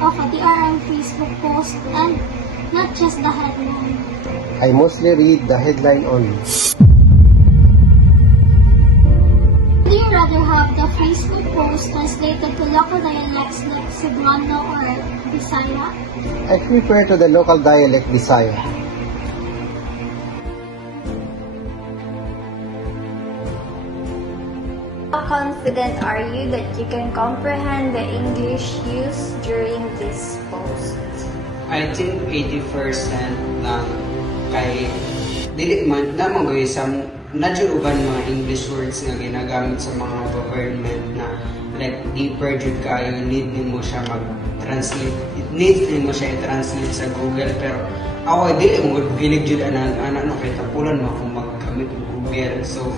of a DRM Facebook post and not just the headline? I mostly read the headline only. Would you rather have the Facebook post translated to local dialects like Cebuano or Bisaya? I prefer to the local dialect Bisaya. How confident are you that you can comprehend the English used during this post? I think 80% lang kay dili man namang goy sa uban mga English words nga ginagamit sa mga government na like deeper jud kayo need nimo siya mag-translate. Need nimo siya i-translate sa Google pero ako dili mo gilig jud ana no kay tapulan mo kung maggamit og Google. So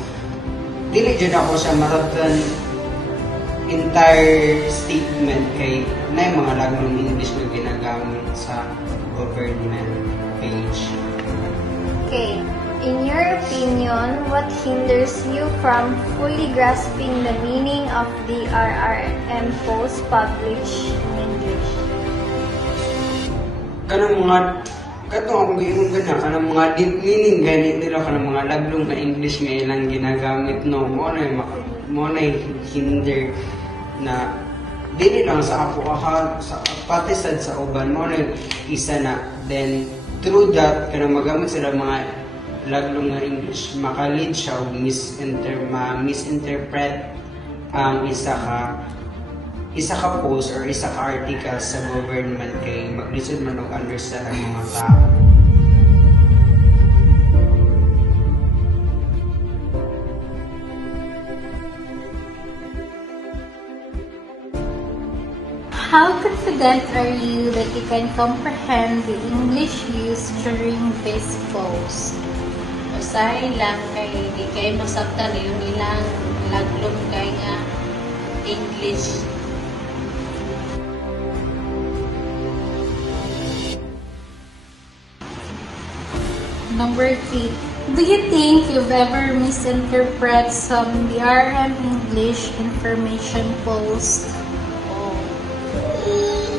dili jud ako siya matabtan entire statement kay na mga lagnong English na ginagamit sa government page. Okay. In your opinion, what hinders you from fully grasping the meaning of the RRM post published in English? Kanang mga akong giingon gana kanang mga deep meaning gani nila kanang mga laglong na English nga ilang ginagamit no mo na hinder na dili lang sa ako sa pati sad sa uban mo na isa na then through that kanang magamit sila mga laglong nga English makalid siya og misinterpret ang isa ka post or isa ka article sa government kay maglisod man og understand ang mga tao. How confident are you that you can comprehend the English used during this post? Usahay lang kay di kayo masabtan yung ilang laglong kay nga English. Number 3. Do you think you've ever misinterpreted some DRM English information post?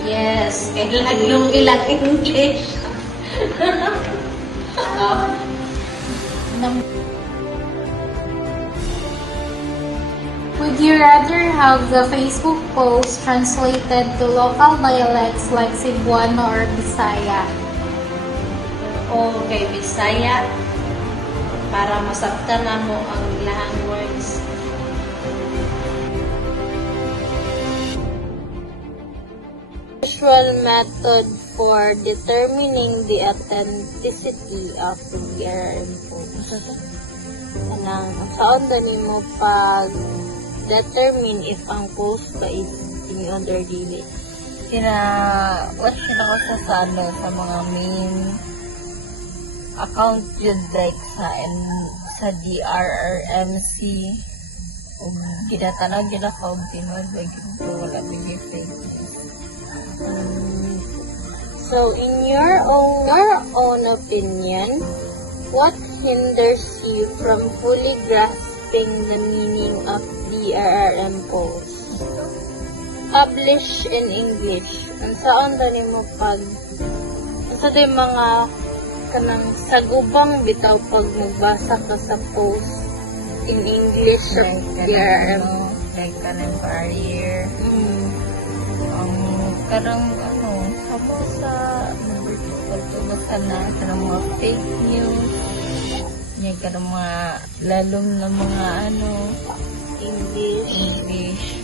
Yes, kay laglong ilang English. Would you rather have the Facebook post translated to local dialects like Cebuano or Bisaya? O kay Bisaya para masabtan na mo ang ilang words. Usual method for determining the authenticity of the DRM post. Kanang saan ganin mo pag determine if ang post ba is inyon or dili. Watch na ko sa mga main account yun like sa DRRMC. Kinatanong yun ako Pinoy like wala bigay fake. So, in your own opinion, what hinders you from fully grasping the meaning of the RRM post? Publish in English. Ang saan ba mo pag di mga kanang sagubang bitaw pag magbasa ka sa post in English or DRM? Like kanang barrier. Karang sabo sa tugod ka na kanang mga fake news niya kanang mga lalong na mga English